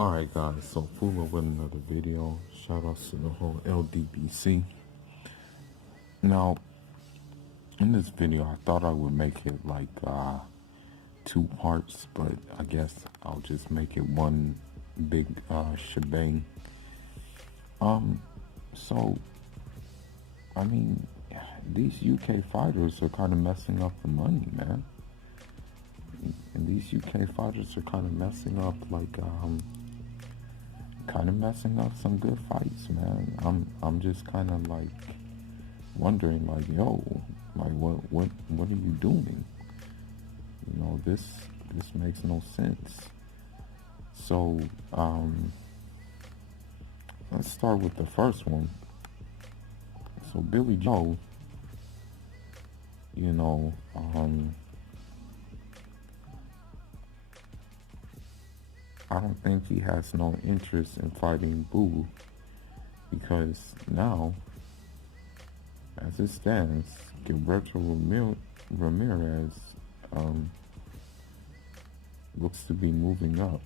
Alright guys, so Fuller with another video. Shout out to the whole LDBC. Now, in this video I thought I would make it like two parts, but I guess I'll just make it one big shebang. So I mean, these UK fighters are kind of messing up the money, man. And these UK fighters are kind of messing up some good fights, man. I'm just kind of like wondering, like, yo, like what are you doing? You know, this makes no sense. So let's start with the first one. So Billy Joe, you know, I don't think he has no interest in fighting Boo, because now, as it stands, Gilberto Ramirez looks to be moving up.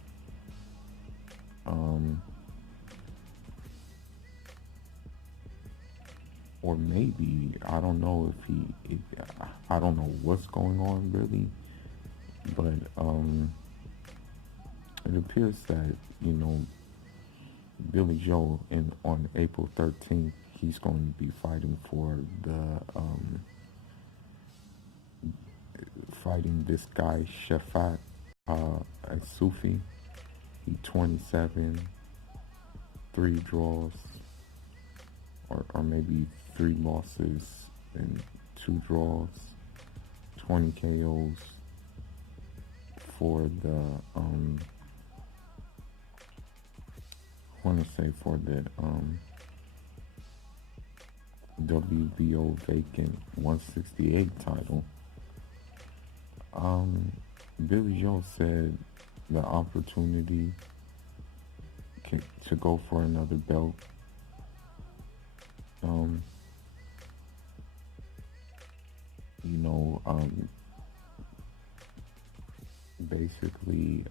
Or maybe, I don't know I don't know what's going on really, but it appears that, you know, Billy Joe on April 13th, he's going to be fighting for fighting this guy Shafat Sufi. He 27, 3 draws, or maybe 3 losses and 2 draws, 20 KOs for the for the WBO vacant 168 title. Billy Joe said the opportunity to go for another belt you know, basically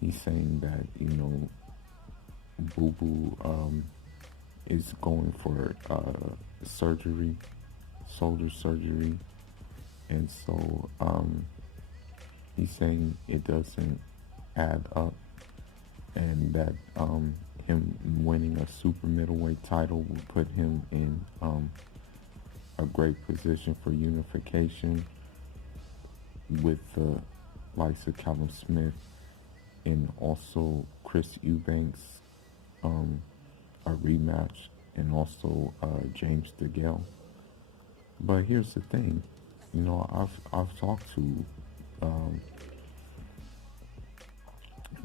he's saying that, you know, Boo Boo is going for surgery, shoulder surgery, and so he's saying it doesn't add up, and that him winning a super middleweight title will put him in a great position for unification with the likes of Callum Smith and also Chris Eubanks, a rematch, and also James DeGale. But here's the thing, you know, I've talked to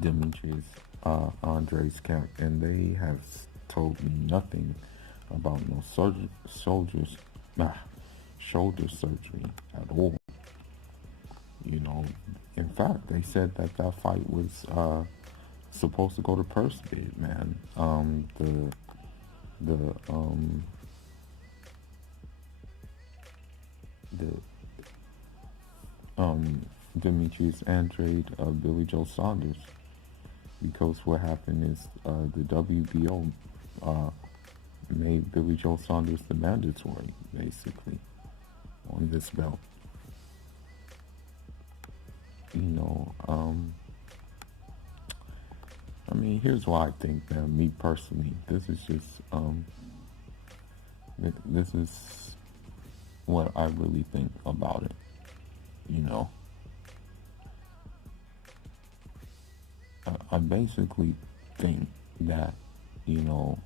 Demetrius Andre's camp, and they have told me nothing about no shoulder surgery at all. You know, in fact, they said that fight was supposed to go to purse bid, man. Demetrius Andrade, Billy Joe Saunders, because what happened is the WBO made Billy Joe Saunders the mandatory, basically, on this belt. You know, I mean, here's what I think, man. Me personally, this is just this is what I really think about it. You know, I basically think that, you know,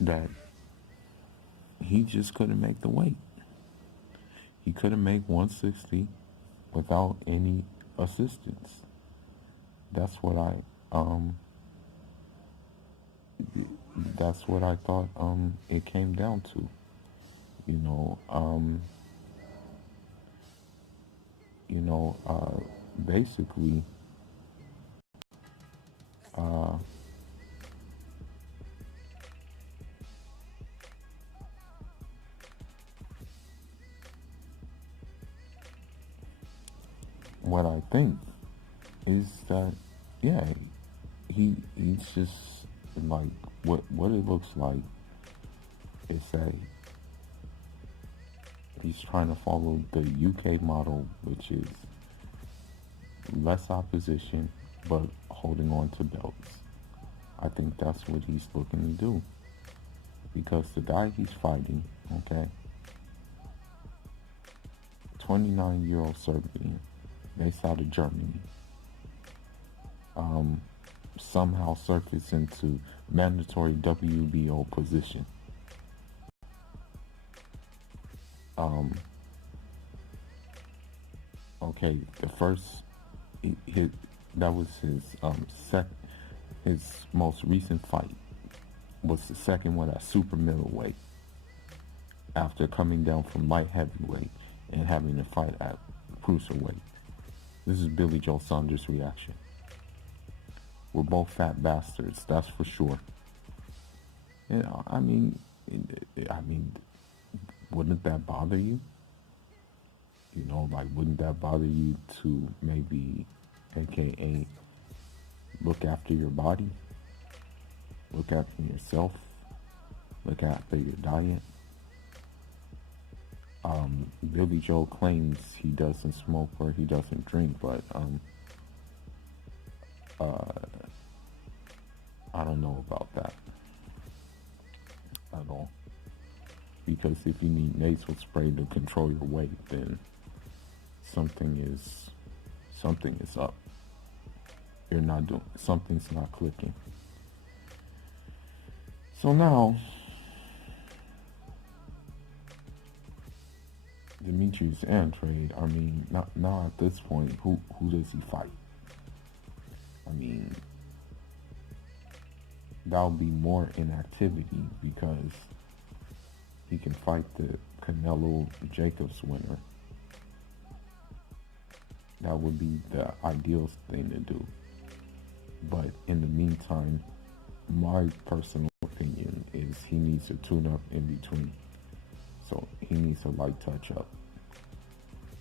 that he just couldn't make the weight. He couldn't make 160 without any assistance. That's what I thought it came down to. You know, basically what I think is that, yeah, he's just like, what it looks like is that he's trying to follow the UK model, which is less opposition but holding on to belts. I think that's what he's looking to do, because the guy he's fighting, okay, 29-year-old Serbian, based out of Germany, somehow surfaced into mandatory WBO position. Okay, the first, that was his most recent fight was the second one at super middleweight, after coming down from light heavyweight and having to fight at cruiserweight. This is Billy Joe Saunders' reaction. We're both fat bastards, that's for sure. You know, I mean, wouldn't that bother you? You know, like, wouldn't that bother you to maybe, AKA, look after your body, look after yourself, look after your diet? Billy Joe claims he doesn't smoke or he doesn't drink, but I don't know about that at all. Because if you need nasal spray to control your weight, then something is up. Something's not clicking. So now, Demetrius Andrade, I mean, now at this point, who does he fight? I mean, that'll be more inactivity, because he can fight the Canelo Jacobs winner. That would be the ideal thing to do. But in the meantime, my personal opinion is he needs to tune up in between. So he needs a light touch up.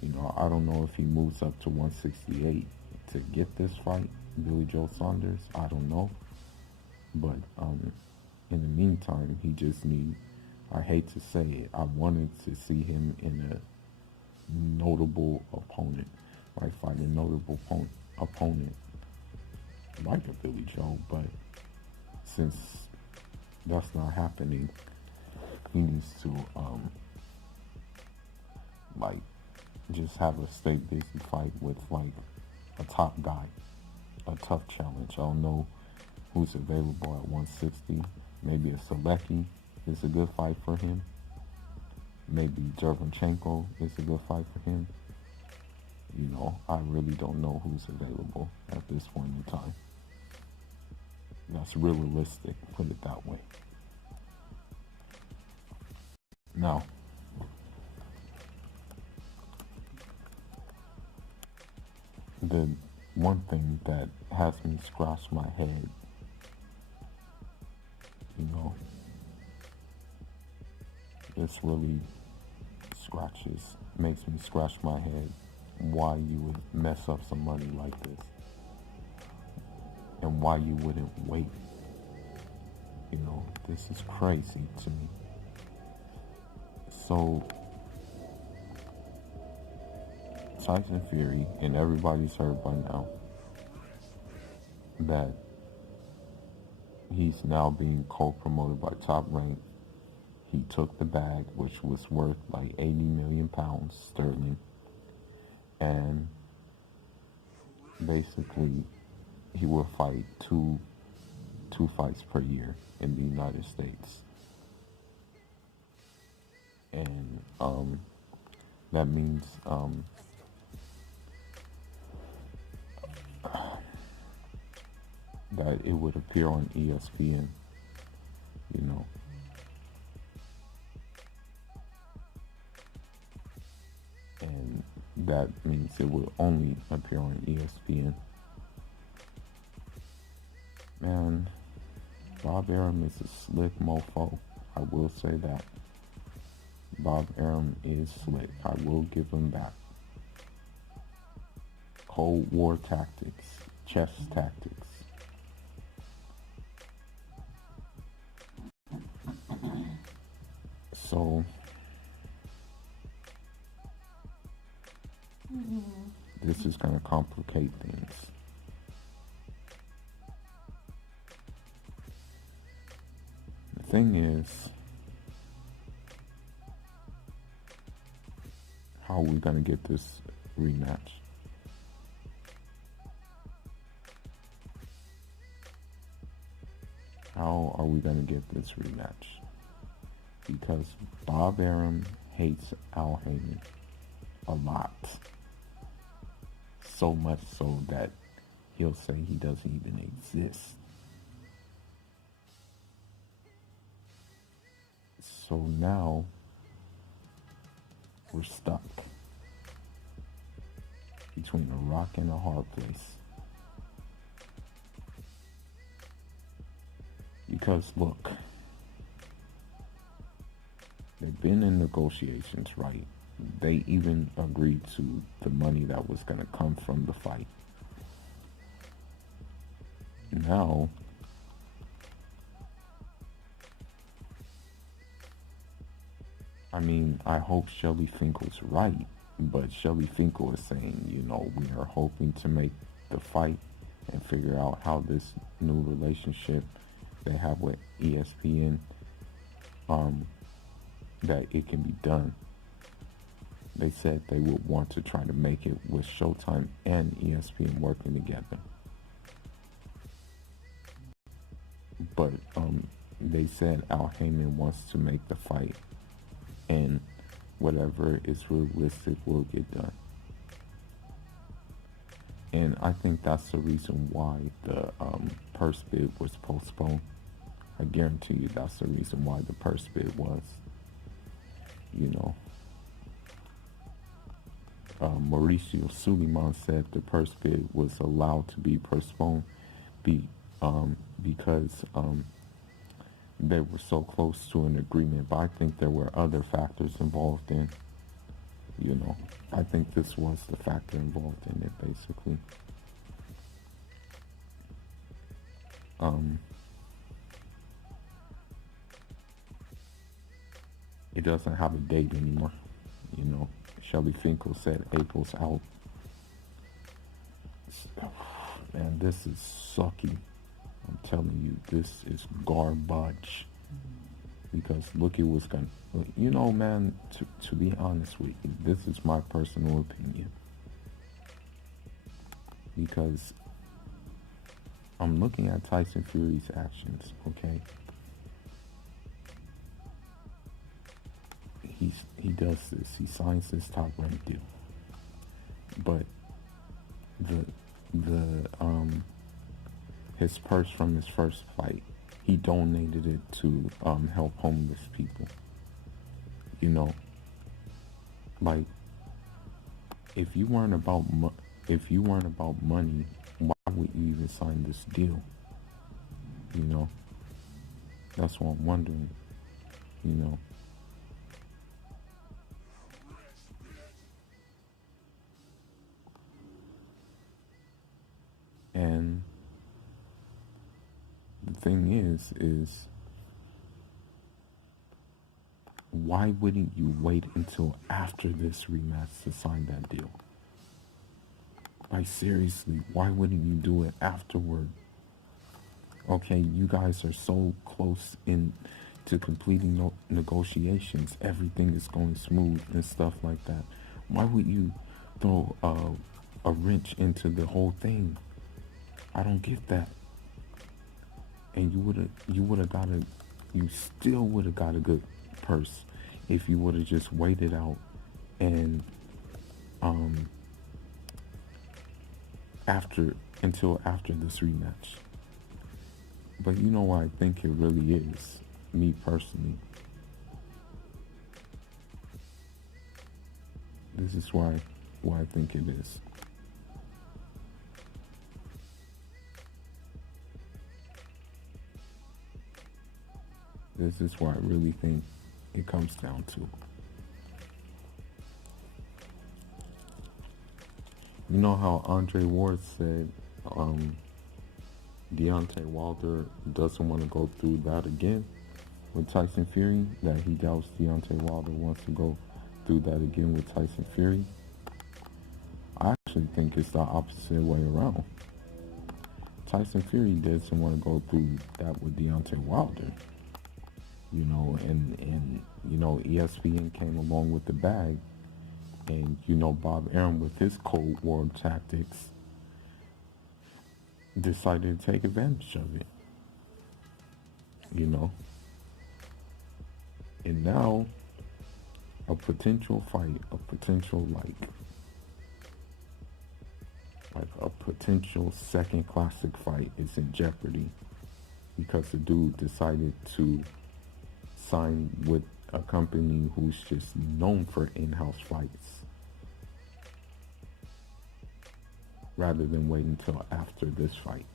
You know, I don't know if he moves up to 168 to get this fight, Billy Joe Saunders. I don't know. But in the meantime, he just needs, I hate to say it, I wanted to see him in a notable opponent, right? Fight a notable opponent like a Billy Joe, but since that's not happening, he needs to like just have a state busy fight with like a top guy, a tough challenge. I don't know who's available at 160. Maybe a Selecki is a good fight for him. Maybe Derevyanchenko is a good fight for him. You know, I really don't know who's available at this point in time. That's realistic, put it that way. Now, the one thing that has me scratch my head, you know, this really makes me scratch my head, why you would mess up some money like this, and why you wouldn't wait. You know, this is crazy to me. So, Tyson Fury, and everybody's heard by now that he's now being co-promoted by Top Rank. He took the bag, which was worth like 80 million pounds sterling, and basically he will fight two fights per year in the United States. And that means that it would appear on ESPN, you know. And that means it will only appear on ESPN. Man, Bob Arum is a slick mofo. I will say that. Bob Arum is slick. I will give him that. Cold War tactics, chess tactics. So this is going to complicate things. The thing is, how are we going to get this rematch? How are we going to get this rematch? Because Bob Arum hates Al Heyman a lot. So much so that he'll say he doesn't even exist. So now we're stuck between a rock and a hard place. Because look, they've been in negotiations, right? They even agreed to the money that was going to come from the fight. Now, I mean, I hope Shelly Finkel's right, but Shelly Finkel is saying, you know, we are hoping to make the fight and figure out how this new relationship they have with ESPN, that it can be done. They said they would want to try to make it with Showtime and ESPN working together. But they said Al Heyman wants to make the fight, and whatever is realistic will get done. And I think that's the reason why the purse bid was postponed. I guarantee you that's the reason why the purse bid was. You know, Mauricio Suleiman said the purse bid was allowed to be postponed because they were so close to an agreement. But I think there were other factors involved in, you know, I think this was the factor involved in it, basically. It doesn't have a date anymore, you know. Shelly Finkel said April's out. Man, this is sucky. I'm telling you, this is garbage. Because look at what's going to... You know, man, to be honest with you, this is my personal opinion. Because I'm looking at Tyson Fury's actions, okay? He does this. He signs this top-ranked deal. But his purse from his first fight, he donated it to help homeless people. You know, like if you weren't about money, why would you even sign this deal? You know, that's what I'm wondering. You know. And the thing is why wouldn't you wait until after this rematch to sign that deal? Like, seriously, why wouldn't you do it afterward? Okay, you guys are so close in to completing negotiations. Everything is going smooth and stuff like that. Why would you throw a wrench into the whole thing? I don't get that. And you still would have got a good purse if you would have just waited out and until after this rematch. But you know what I think it really is, me personally. This is why I think it is. This is what I really think it comes down to. You know how Andre Ward said Deontay Wilder doesn't want to go through that again with Tyson Fury? That he doubts Deontay Wilder wants to go through that again with Tyson Fury? I actually think it's the opposite way around. Tyson Fury doesn't want to go through that with Deontay Wilder. And ESPN came along with the bag, and Bob Arum with his Cold War tactics decided to take advantage of it. And now a potential fight, a potential a potential second classic fight is in jeopardy because the dude decided to sign with a company who's just known for in-house fights rather than wait until after this fight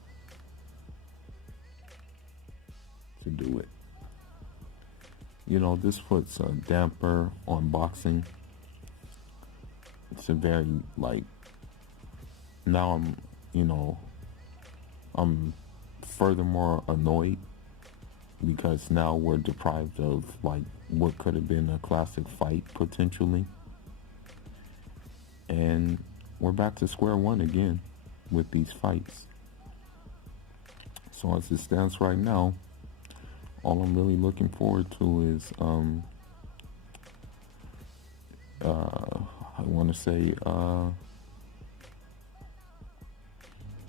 to do it. This puts a damper on boxing. It's a very now I'm furthermore annoyed because now we're deprived of what could have been a classic fight potentially, and we're back to square one again with these fights. So as it stands right now, all I'm really looking forward to is I want to say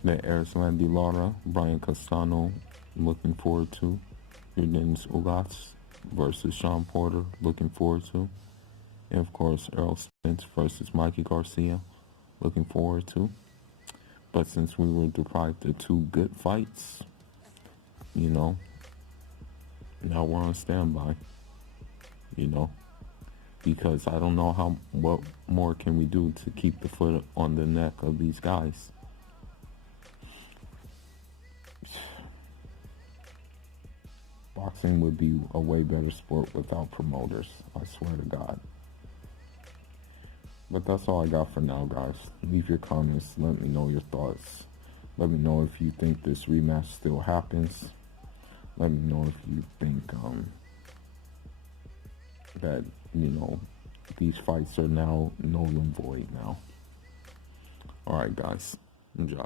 the Erislandy Lara, Brian Castano, looking forward to. Dennis Ugas versus Sean Porter, looking forward to. And of course, Errol Spence versus Mikey Garcia, looking forward to. But since we were deprived of two good fights, now we're on standby, because I don't know what more can we do to keep the foot on the neck of these guys. Boxing would be a way better sport without promoters, I swear to God. But that's all I got for now, guys. Leave your comments. Let me know your thoughts. Let me know if you think this rematch still happens. Let me know if you think that, these fights are now null and void now. Alright, guys. Enjoy.